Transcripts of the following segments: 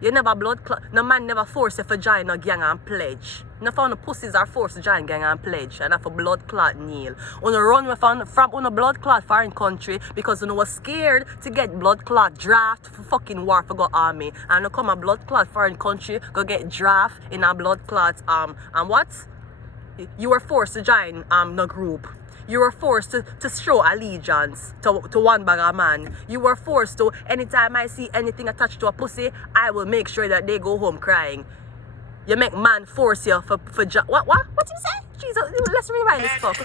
You never blood clot. No man never force you to join a gang and pledge. No found the pussies are forced to join gang and pledge. And for blood clot kneel. On the run from on a blood clot foreign country because you was scared to get blood clot draft for fucking war for go army. And you come a blood clot foreign country, go get draft in a blood clot and what? You were forced to join the group. You were forced to show allegiance to one bag of man. You were forced to, anytime I see anything attached to a pussy, I will make sure that they go home crying. You make man force you for what did you say? Jesus, let's rewind this fuck.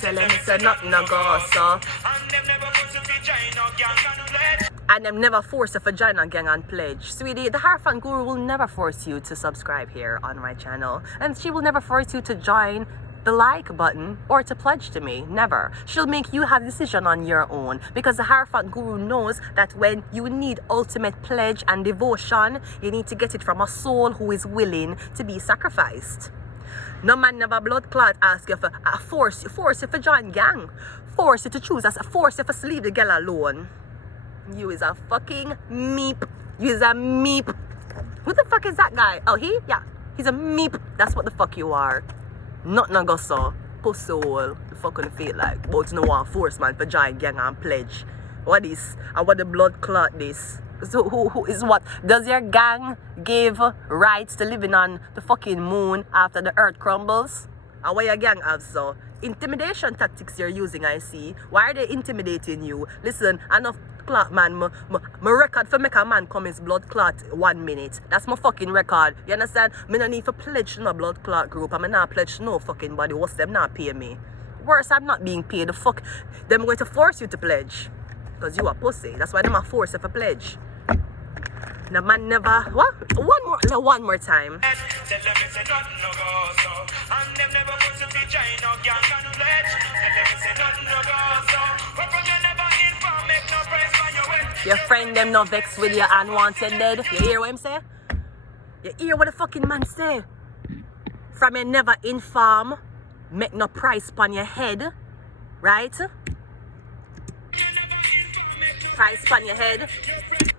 Tell them it's a nothing no go so. And them never force a vagina gang and pledge. Sweetie, the Harfan Guru will never force you to subscribe here on my channel. And she will never force you to join the like button or to pledge to me. Never. She'll make you have a decision on your own. Because the Harfan Guru knows that when you need ultimate pledge and devotion, you need to get it from a soul who is willing to be sacrificed. No man never blood clot ask you for force you for join gang. Force you to choose us, force you to leave the girl alone. You is a fucking meep. You is a meep. Who the fuck is that guy? Oh, he? Yeah. He's a meep. That's what the fuck you are. Not no go so. Pussy hole. The fuck gonna feel like. But you know what? Force man for join gang and pledge. What is? And what the blood clot this? So who is what? Does your gang give rights to living on the fucking moon after the earth crumbles? And what your gang have so? Intimidation tactics you're using, I see. Why are they intimidating you? Listen, enough clot man. My record for make a man come is blood clot 1 minute. That's my fucking record. You understand? Me no need for pledge to no blood clot group. I'm not pledge to no fucking body. What's them not pay me? Worse, I'm not being paid. The fuck them going to force you to pledge. Because you a pussy. That's why them a force you to pledge. The man never. What? One more time. Your friend them not vexed with you and wanted dead. You hear what I'm saying? You hear what the fucking man say? From you never inform, make no price upon your head, right? Price upon your head.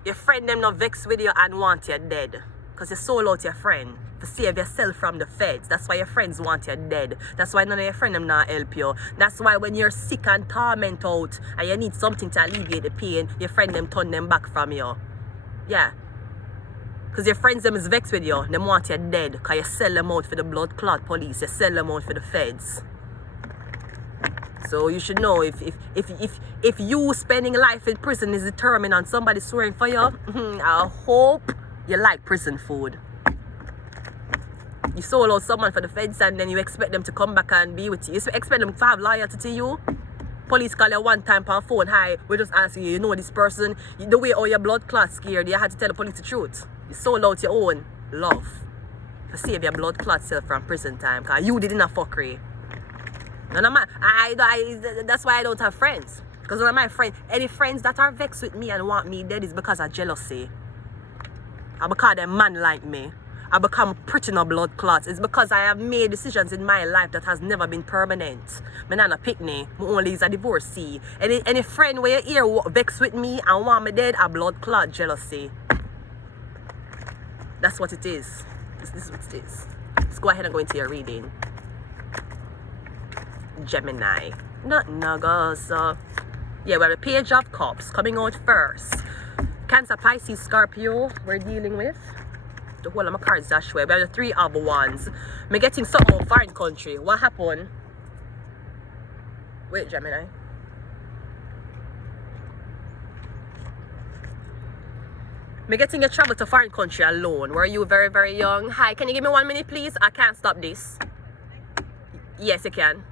Your friend them not vexed with you and want you dead. Because you sold out your friend to save yourself from the feds. That's why your friends want you dead. That's why none of your friends them not help you. That's why when you're sick and torment out and you need something to alleviate the pain, your friend them turn them back from you. Yeah. Because your friends them is vexed with you. Them want you dead. Because you sell them out for the blood clot police. You sell them out for the feds. So you should know if you spending life in prison is determined on somebody swearing for you, I hope you like prison food. You sold out someone for the feds and then you expect them to come back and be with you. You expect them to have loyalty to you. Police call you one time per phone. Hi, we just asking you, you know this person. The way all your blood clot scared, you had to tell the police the truth. You sold out your own love to save your blood clot self from prison time. Because you did enough fuckery. None of my, that's why I don't have friends. Because none of my friends, any friends that are vexed with me and want me dead is because of jealousy. I because them man like me. I become pretty no blood clots. It's because I have made decisions in my life that has never been permanent. Me not a picnic. Me only is a divorcee. Any friend where you hear vexed with me and want me dead, a blood clot jealousy. That's what it is. This is what it is. Let's go ahead and go into your reading. Gemini. Nothing no goes. So yeah, we have a Page of Cups coming out first. Cancer, Pisces, Scorpio we're dealing with. The whole of my cards dash way. We have the Three of Wands. Me getting something out foreign country. What happened? Wait, Gemini. Me getting a travel to foreign country alone. Were you very, very young? Hi, can you give me 1 minute, please? I can't stop this. Yes, you can.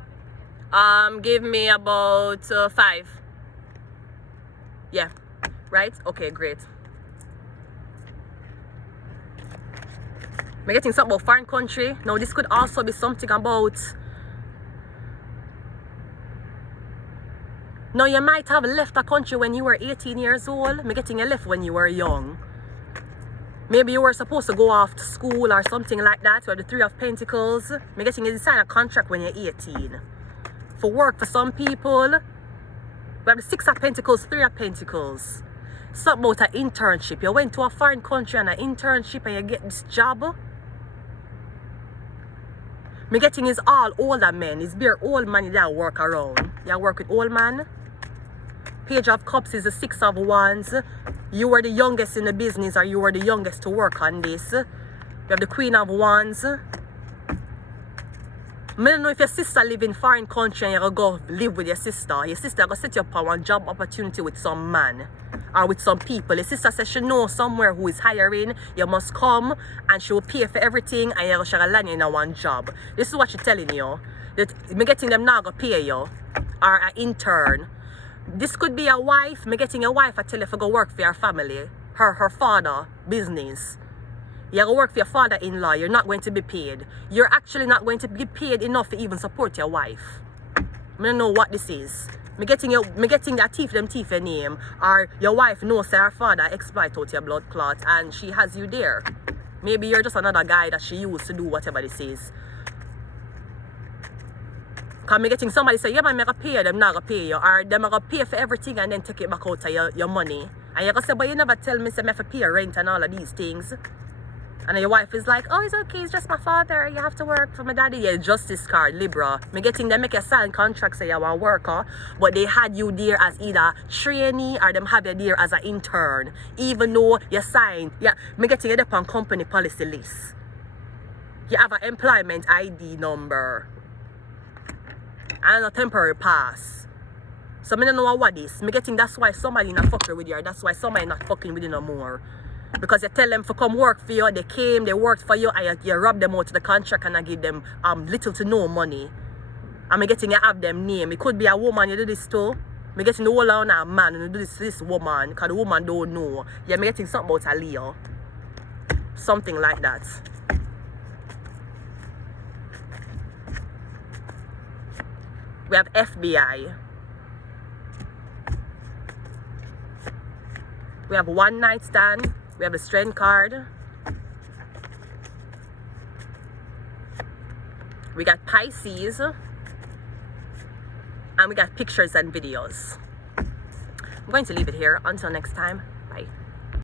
Give me about 5. Yeah. Right? Okay, great. I'm getting something about foreign country. Now, this could also be something about... Now, you might have left a country when you were 18 years old. I'm getting you left when you were young. Maybe you were supposed to go off to school or something like that. You have the Three of Pentacles. I'm getting you to sign a contract when you're 18. For work, for some people, we have the Six of Pentacles, Three of Pentacles. Something about an internship. You went to a foreign country on an internship and you get this job. Me getting is all older men. It's bare old man that work around. You work with old man. Page of Cups is the Six of Wands. You were the youngest in the business, or you were the youngest to work on this. You have the Queen of Wands. I don't know if your sister live in foreign country and you go live with your sister. Your sister go set you up on one job opportunity with some man or with some people. Your sister says she knows somewhere who is hiring. You must come and she will pay for everything and you shall land in a one job. This is what she's telling you. That me getting them now go pay you or an intern. This could be a wife. Me getting a wife I tell you if you go work for your family. Her father business. You go work for your father-in-law, you're not going to be paid. You're actually not going to be paid enough to even support your wife. I don't know what this is. Me getting that thief your name, or your wife knows that her father exploit out your blood clot and she has you there. Maybe you're just another guy that she used to do whatever this is. Cause me getting somebody say, yeah man, I'm gonna pay you, them not gonna pay you, or them gonna pay for everything and then take it back out of your money. And you're gonna say, but you never tell me say I have to pay rent and all of these things. And then your wife is like, oh, it's okay, it's just my father. You have to work for my daddy. Yeah, justice card, Libra. Me getting them make a sign contract say you want worker, but they had you there as either trainee or them have you there as an intern. Even though you signed, yeah, me getting it up on company policy list. You have an employment ID number and a temporary pass. So me don't know what this. Me getting that's why somebody not fucking with you, or that's why somebody not fucking with you no more. Because you tell them to come work for you, they came, they worked for you, and you rob them out of the contract and I give them little to no money. And me getting you have them name. It could be a woman you do this to. Me getting the whole on a man and you do this woman, because the woman don't know. Yeah, me getting something about a Leo. Something like that. We have FBI. We have one night stand. We have a strength card. We got Pisces. And we got pictures and videos. I'm going to leave it here. Until next time.